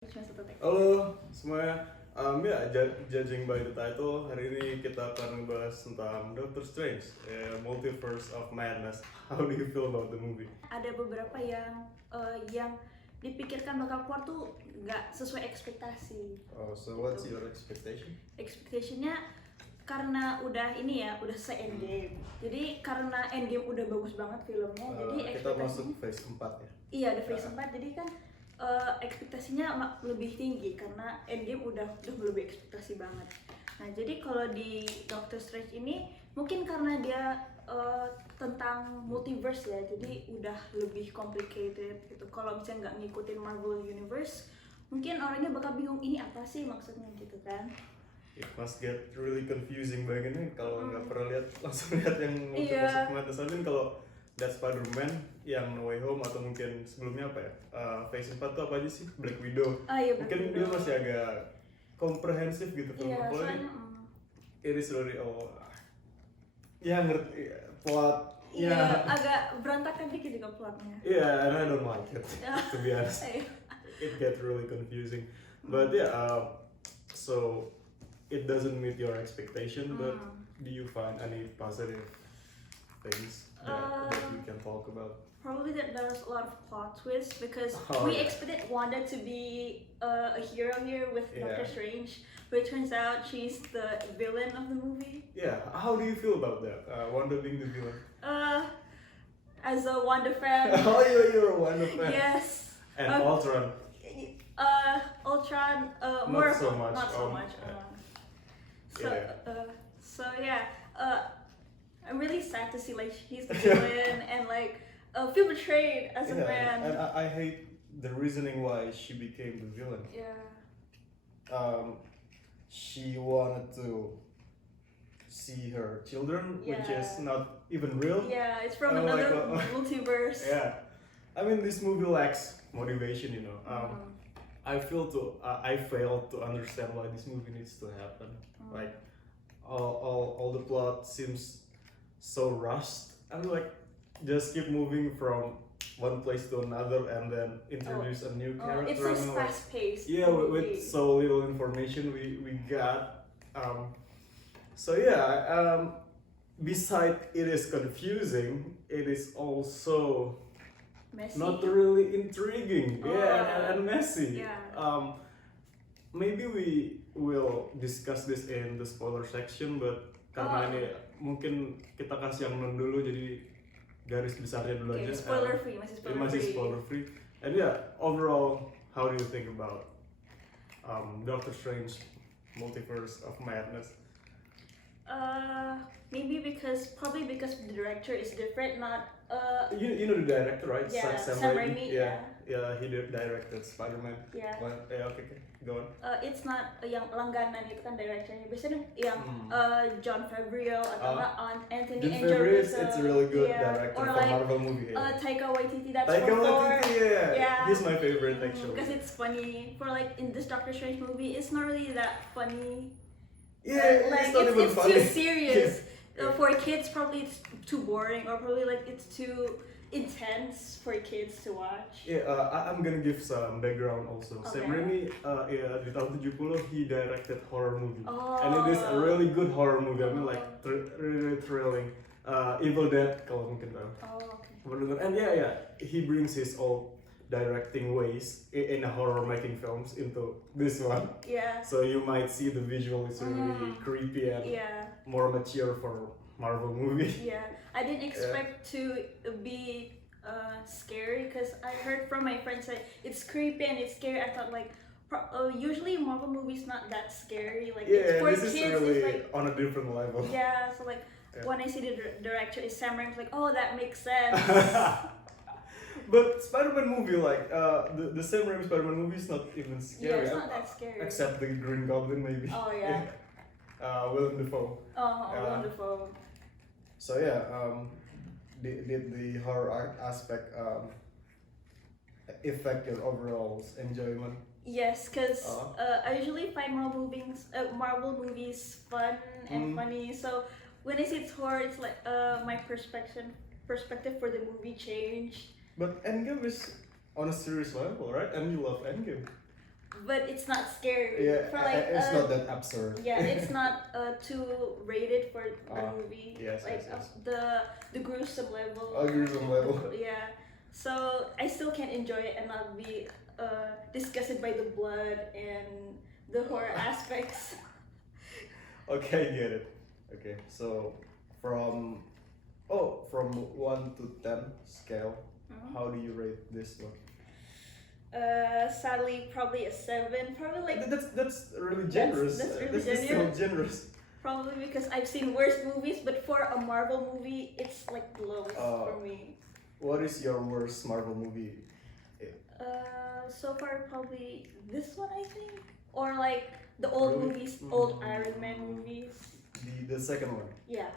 Cuma satu tag. Halo semuanya, judging by the title, hari ini kita akan membahas tentang Doctor Strange, Multiverse of Madness. How do you feel about the movie? Ada beberapa yang dipikirkan bakal keluar tuh nggak sesuai ekspektasi. Oh, so what's your expectation? Expectationnya karena udah selesai Endgame. Jadi karena Endgame udah bagus banget filmnya, jadi Kita masuk phase 4 ya? Iya, ada phase 4, jadi kan ekspektasinya lebih tinggi karena Endgame udah lebih ekspektasi banget. Nah, jadi kalau di Doctor Strange ini mungkin karena dia tentang multiverse ya, jadi udah lebih complicated gitu. Kalau misalnya nggak ngikutin Marvel Universe, mungkin orangnya bakal bingung ini apa sih maksudnya gitu kan. It must get really confusing bagiannya kalau nggak pernah lihat, langsung lihat yang Multiverse of Madness. Soalnya kalau That Spider-Man yang No Way Home atau mungkin sebelumnya apa ya, phase 4 tuh apa aja sih? Black Widow. Iya, mungkin Black dia Widow. masih agak komprehensif gitu film. Iya, Kalau soalnya ini it is really ya ngerti plot. iya, agak berantakan dikit juga plotnya. Yeah, and I don't like it to be honest. It gets really confusing. But so it doesn't meet your expectation. But do you find any positive things that we can talk about? Probably that there's a lot of plot twists because Oh, we yeah. expected Wanda to be a hero here with Doctor Yeah. Strange, but it turns out she's the villain of the movie. Yeah, how do you feel about that? Wanda being the villain. As a Wanda fan, Oh, you're a Wanda fan. yes. And Ultron. Ultron, Not more so much. not so Oh, much. yeah. So yeah, I'm really sad to see like he's the villain and like feel betrayed as a fan. And I hate the reasoning why she became the villain. Yeah. She wanted to see her children, which is Yeah. not even real. Yeah, it's from Oh my another God. multiverse. Yeah. I mean, this movie lacks motivation, you know. I failed to understand why this movie needs to happen. Like, all the plot seems so rushed. I'm like, just keep moving from one place to another and then introduce a new character. It's like I mean, fast paced. yeah, with so little information we got. So yeah, beside it is confusing, it is also Messy. not really intriguing. Yeah, and messy. Yeah. Maybe we will discuss this in the spoiler section, but karena ini mungkin kita kasih yang non dulu, jadi garis besarnya dulu aja. Spoiler free, masih spoiler free. And yeah, overall, how do you think about Doctor Strange, Multiverse of Madness? Probably because the director is different, not You know the director, right? Yeah, Sam Sam Raimi. Raimi, Yeah, he directed Spider-Man. yeah. Okay, go on. It's not yang langganan itu kan directornya. Biasanya yang John Favreau atau nggak Anthony John and Favreau Joe it's a really good yeah. director Or for like Marvel movie. Taika Waititi, that's Taika for Thor. Waititi, Yeah. He's my favorite actually. Because it's funny. For like in this Doctor Strange movie, it's not really that funny. Yeah, Like it's not even it's funny. too serious. Yeah. For kids, probably it's too boring, or probably like it's too intense for kids to watch. Yeah, I'm gonna give some background also. Okay. Sam Raimi, di tahun 70 he directed horror movie, Oh. and it is a really good horror movie. I mean like really thrilling. Evil Dead kalau mungkin tahu. Oh, okay. And yeah, he brings his old directing ways in a horror making films into this one. Yeah. So you might see the visual is really creepy and Yeah. more mature for Marvel movie. Yeah. I didn't expect to be scary because I heard from my friends that it's creepy and it's scary. I thought like usually Marvel movies not that scary. Like it's for this kids. is really It's like on a different level. yeah. So like when I see the director is Sam Raimi, it's like oh that makes sense. But Spider-Man movie, like the Sam Raimi Spider-Man movie is not even scary. Yeah, it's not that scary. Except the Green Goblin maybe. Oh yeah. Willem Dafoe. Wonderful. So yeah, did the horror aspect affect your overall enjoyment? Yes, because I usually find Marvel movies fun and funny. So when I see it's horror, it's like my perspective for the movie changed. But Endgame is on a serious level, right? And you love Endgame. but it's not scary. Yeah, For like it's not that absurd. yeah, it's not too rated for the movie. Yes, Like yes. the gruesome level. Gruesome level. Yeah. So I still can enjoy it and not be disgusted by the blood and the horror aspects. Okay, get it. Okay, so from from 1 to 10 scale, how do you rate this one? Sadly, probably a 7. Probably like That's really generous. That's really That's still generous. probably because I've seen worse movies, but for a Marvel movie, it's like the lowest for me. What is your worst Marvel movie? So far probably this one I think, or like the old Really? movies, old Iron Man movies. The second one. Yeah.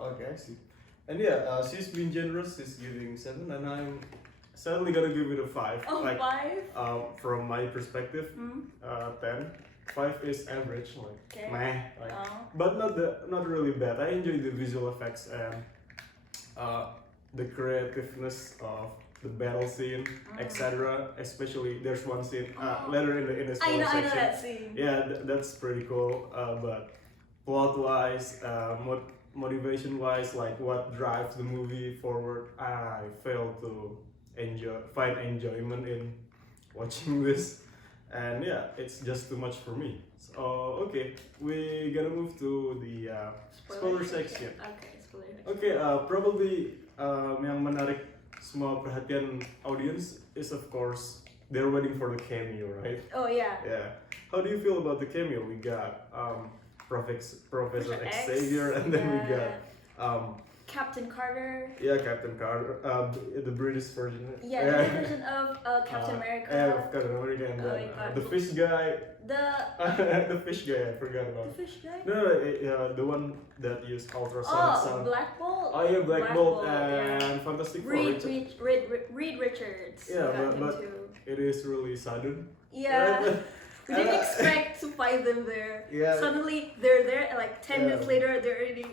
Okay, I see. And yeah, she's been generous. She's giving 7, and I'm sadly gonna give it a 5. Oh, like, 5. from my perspective, 10. 5 is average, like Okay. meh, like, but not really bad. I enjoy the visual effects and the creativeness of the battle scene, etc. Especially there's one scene later in the I spoiler know section. that scene. Yeah, that's pretty cool. But plot-wise, motivation-wise, like what drives the movie forward, I fail to find enjoyment in watching this, and yeah, it's just too much for me. So okay, we're gonna move to the spoiler section. Okay, spoiler section. Okay, probably yang menarik semua perhatian audience is of course they're waiting for the cameo, right? Oh yeah. Yeah. How do you feel about the cameo? We got Professor X, Xavier, and then we got Captain Carter. yeah, Captain Carter, the British version. Yeah, the version of Captain America. Yeah, of Captain America, and then the fish guy. The fish guy, I forgot about. The fish guy. No, the one that used ultrasonic sound. Black Bolt. Oh yeah, Black Bolt and yeah. Fantastic Four. Reed Richards. Yeah, got him but too. it is really sudden. Yeah. We didn't expect to find them there. Yeah. Suddenly they're there, and like 10 minutes later they're already.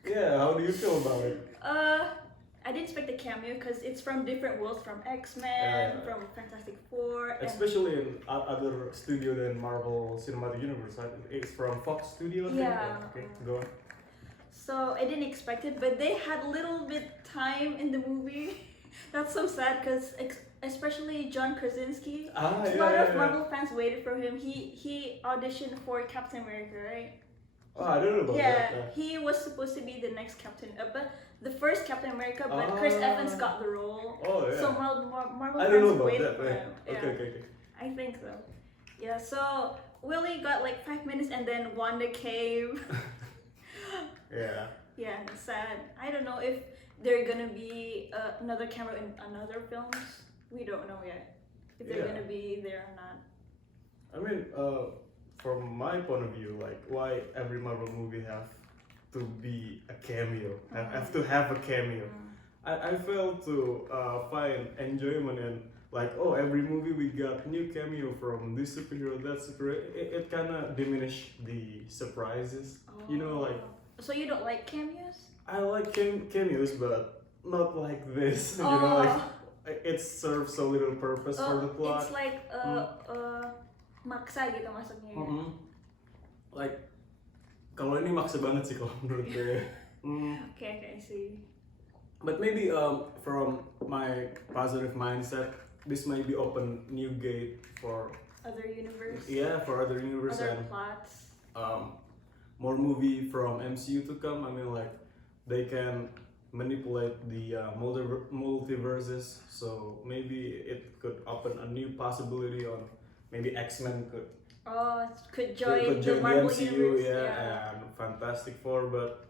Yeah, how do you feel about it? I didn't expect the cameo because it's from different worlds, from X-Men, from Fantastic Four. Especially in other studio than Marvel Cinematic Universe. It's from Fox Studio, I think. Yeah. Okay, go on. So I didn't expect it, but they had a little bit time in the movie. That's so sad because especially John Krasinski. A lot of Marvel fans waited for him. He auditioned for Captain America, right? Oh, I don't know about that. Yeah, he was supposed to be the next Captain, but the first Captain America, but Chris Evans got the role. Oh yeah. So Marvel I don't know fans about waited that. for Right. him. Yeah, Okay. I think so. Yeah, so Willie got like 5 minutes, and then Wanda came. Yeah. Yeah, it's sad. I don't know if they're gonna be another camera in another films. We don't know yet if they're gonna be there or not. I mean, from my point of view, like why every Marvel movie have to be a cameo, have to have a cameo. I fail to find enjoyment in like, oh, every movie we got new cameo from this superhero, that superhero. It kind of diminish the surprises, you know, like. So you don't like cameos? I like cameos, but not like this. You know, like it serves so little purpose for the plot. It's like maksa gitu masuknya. Like kalau ini maksa banget sih kalau menurut gue. Okay, I see. But maybe from my positive mindset, this might be open new gate for other universe. Yeah, for other universe other and plots. More movie from MCU to come. I mean, like they can manipulate the multiverses, so maybe it could open a new possibility on maybe X-Men could join the Marvel MCU, universe, and Fantastic Four, but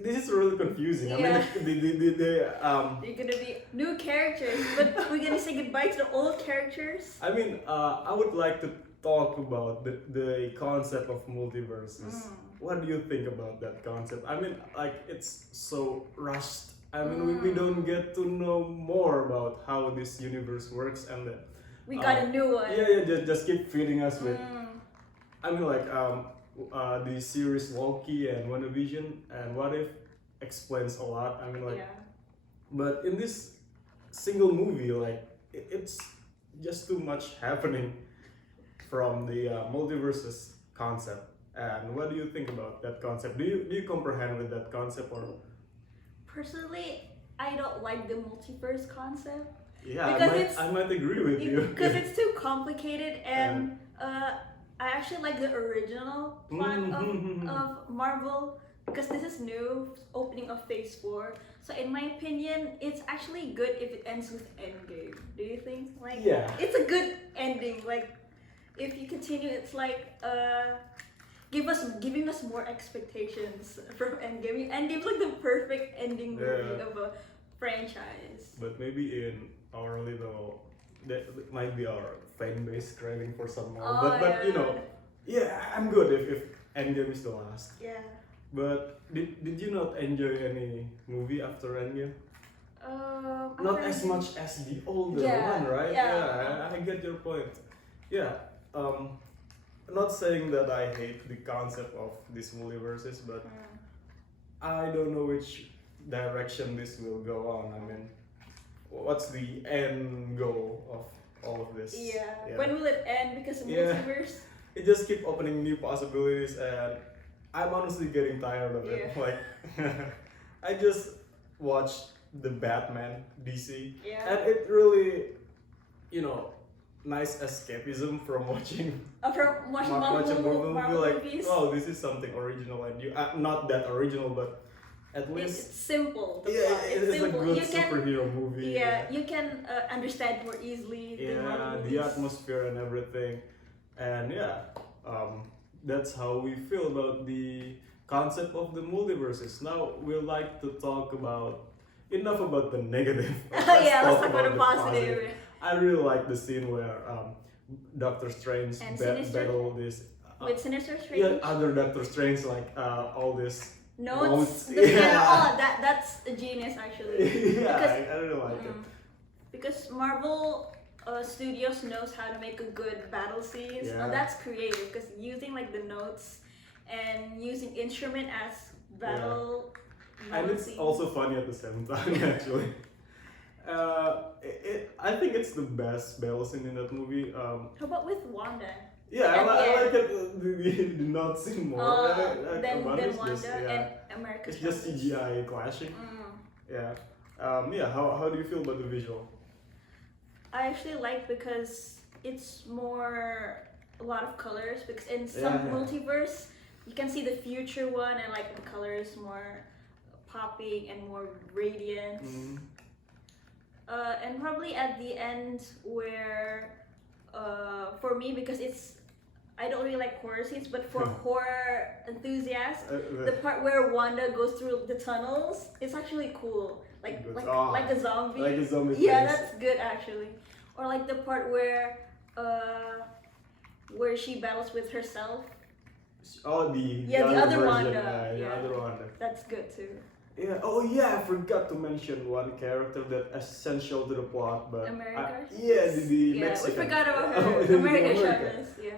this is really confusing. Yeah. I mean, they're gonna be new characters, but we're gonna say goodbye to the old characters. I mean, I would like to talk about the concept of multiverses. What do you think about that concept? I mean, like it's so rushed. I mean, we don't get to know more about how this universe works, and then we got a new one. Yeah, just keep feeding us with. I mean, like the series Loki and WandaVision and What If explains a lot. I mean, like, but in this single movie, like it's just too much happening from the multiverses concept. And what do you think about that concept? Do you comprehend with that concept or? Personally, I don't like the multiverse concept. Yeah, Because I might agree with you. because it's too complicated, and I actually like the original plot of Marvel, because this is new, opening of Phase 4. So in my opinion, it's actually good if it ends with Endgame. Do you think? Like, Yeah. it's a good ending. Like, if you continue, it's like giving us more expectations from Endgame. Endgame's like the perfect ending movie Yeah. of a franchise. But maybe in our little, that might be our fan base craving for some more. Oh, but you yeah. know, yeah, I'm good if Endgame is the last. Yeah. But did you not enjoy any movie after Endgame? Not after as Endgame- much as the older Yeah, one, right? yeah. I get your point. Yeah. Not saying that I hate the concept of these multiverses, but I don't know which direction this will go on. I mean, what's the end goal of all of this? Yeah. When will it end? Because of Yeah. multiverse. It just keep opening new possibilities, and I'm honestly getting tired of it. Yeah. Like, I just watched the Batman DC, Yeah. and it really, nice escapism from watching From watching watching Marvel movie. Like, movies. oh, this is something original, and you not that original, but at It's least simple. The yeah, plot. it It's is a simple. good You can superhero movie. you can understand more easily the Marvel Yeah, movies. the atmosphere and everything, and that's how we feel about the concept of the multiverses. Now we'd like to talk about enough about the negative. Let's talk about the positive. I really like the scene where Doctor Strange And Sinister? battle this With Sinister Strange. other Doctor Strange, like all this Notes. notes. The piano. Oh, that's a genius actually. yeah, Because- I really like it. Because Marvel Studios knows how to make a good battle scenes. Yeah. That's creative, because using like the notes and using instrument as battle. And battle it's scenes. also funny at the same time, actually. I think it's the best battle scene in that movie. How about with Wanda? Yeah, At the I like end. it. The not scene more. Then Wanda is Wanda just, yeah, and America. it's just CGI clashing. Yeah. How do you feel about the visual? I actually like, because it's more a lot of colors, because in some Yeah. multiverse you can see the future one, and like the colors more popping and more radiant. And probably at the end where for me, because I don't really like horror scenes, but for horror enthusiasts, the part where Wanda goes through the tunnels, it's actually cool. Like Good. like Oh, like a zombie. like a zombie Yeah, face. that's good actually. Or like the part where she battles with herself. Oh, The other version. Wanda. The Yeah. other Wanda. That's good too. Yeah. Oh yeah, I forgot to mention one character that essential to the plot, but America? yeah, the Yeah, Mexican. we forgot about Oh, her. the America American. Chavez. Yeah.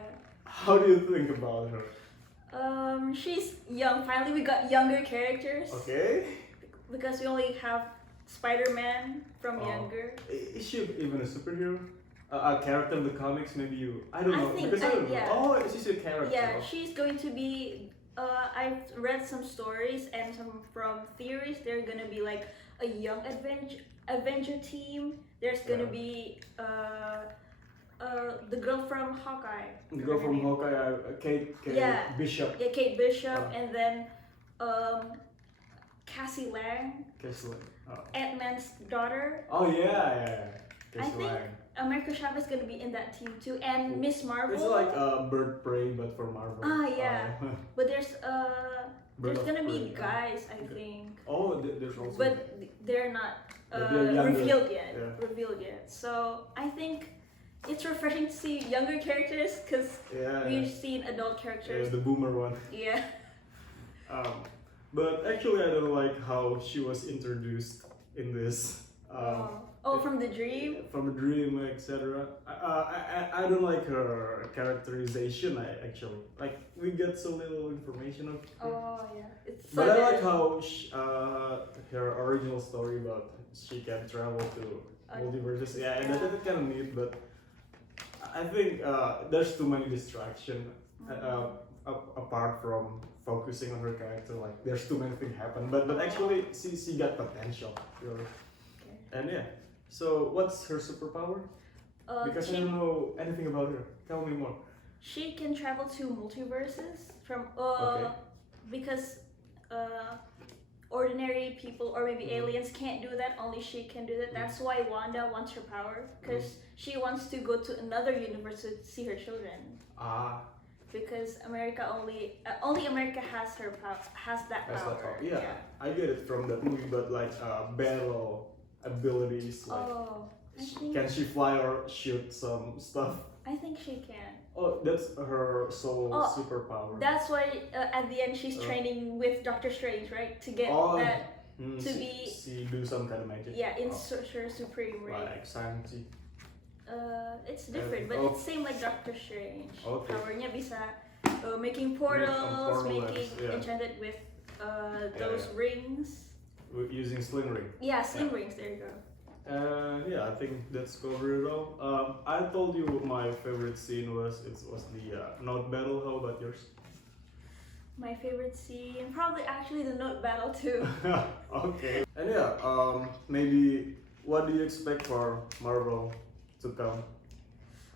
How do you think about her? She's young. Finally, we got younger characters. Okay. Because we only have Spider-Man from Oh. younger. Is she even a superhero? A character in the comics? Maybe you. I don't I know. think- because I don't know. yeah. Oh, she's a character. Yeah, she's going to be. I've read some stories and some from theories. They're gonna be like a young Avenger team. There's gonna Yeah. be the girl from Hawkeye. The girl Her from name. Hawkeye, Kate Yeah. Bishop. Yeah, Kate Bishop, Oh. and then Cassie Lang, Cassie Lang. Oh. Ant-Man's daughter. Oh yeah. I Cassie think Lang. America Chavez is gonna be in that team too, and Miss Marvel. It's like a bird prey, but for Marvel. Ah, yeah. Oh. But there's Bird of gonna be prey. guys, I think, Oh, there's also. but they're not But they're younger. revealed yet. Yeah. Revealed yet. So I think it's refreshing to see younger characters, because yeah. we've seen adult Yeah, characters. the boomer one. Yeah. But actually, I don't like how she was introduced in this. From the dream. From a dream, etc. I don't like her characterization. Actually, like we get so little information of. Oh yeah. It's But I sudden. like how her original story about she can travel to multiverses. Yeah, and that's kind of neat. But I think there's too many distractions apart from focusing on her character. Like there's too many things happen, but actually she got potential really. Okay. And yeah, so what's her superpower? Because I don't know anything about her. Tell me more. She can travel to multiverses from Okay. because ordinary people or maybe aliens can't do that. Only she can do that. That's why Wanda wants her power because she wants to go to another universe to see her children. Ah, Because America only America has has that that's power. that. Yeah, I get it from that movie, but like battle abilities, like Oh, I think can she fly or shoot some stuff? I think she can. Oh, that's her sole Oh, superpower. That's why at the end she's training with Doctor Strange, right? To get that to be she do some kind of magic. in Sorcerer Supreme, right? Like Sanji. It's different, but it's same like Doctor Strange. Okay. Powernya bisa making portals, making enchanted with those rings. Using sling ring. Yeah, sling rings. There you go. Yeah, I think that's covered it all. I told you my favorite scene was the note battle. How about yours? My favorite scene, probably actually the note battle too. Okay. And yeah, maybe what do you expect for Marvel to come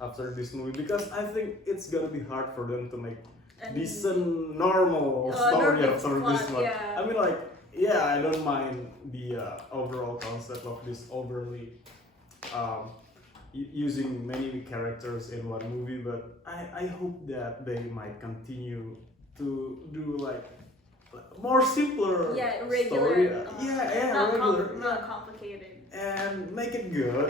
after this movie? Because I think it's gonna be hard for them to make decent normal story normal after plot, this one. yeah. I mean, like, yeah, I don't mind the overall concept of this overly using many characters in one movie, but I hope that they might continue to do like more simpler regular story. Regular, not complicated, and make it good.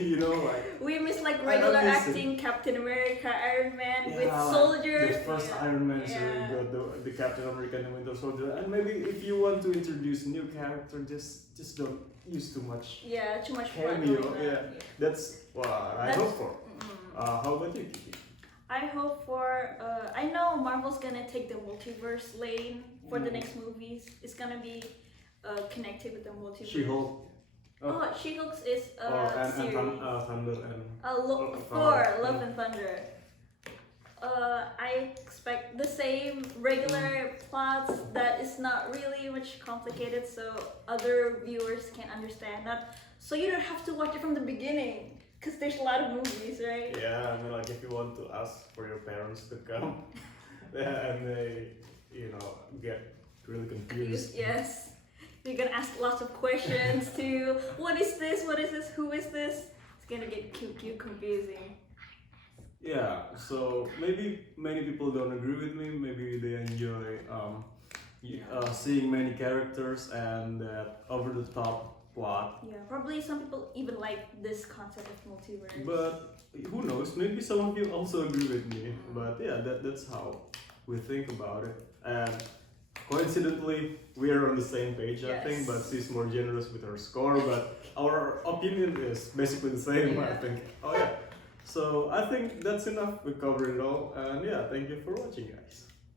You know, like we miss like I regular don't miss it. acting, Captain America, Iron Man with like, soldiers. The first Iron Man is really good. The Captain America and the Winter Soldier. And maybe if you want to introduce new character, just don't use too much. Yeah, too much fun. Cameo. Yeah, that's what I hope for. How about you, Kiki? I hope for. I know Marvel's gonna take the multiverse lane for the next movies. It's gonna be connected with the multiverse. She-Hulk. She-Hulk is and series. Thunder and Thor, Love and Thunder. I expect the same regular plots that is not really much complicated, so other viewers can understand. So you don't have to watch it from the beginning, because there's a lot of movies, right? Yeah, I mean, like if you want to ask for your parents to come, and they, get really confused. Yes. You're gonna ask lots of questions too. What is this? What is this? Who is this? It's gonna get cute confusing. Yeah, so maybe many people don't agree with me. Maybe they enjoy seeing many characters and that over the top plot. Yeah, probably some people even like this concept of multiverse. But who knows? Maybe some of you also agree with me. But yeah, that's how we think about it. And coincidentally, we are on the same page, I think. But she's more generous with her score. But our opinion is basically the same, I think. Oh yeah. So I think that's enough. We covered it all. And yeah, thank you for watching, guys.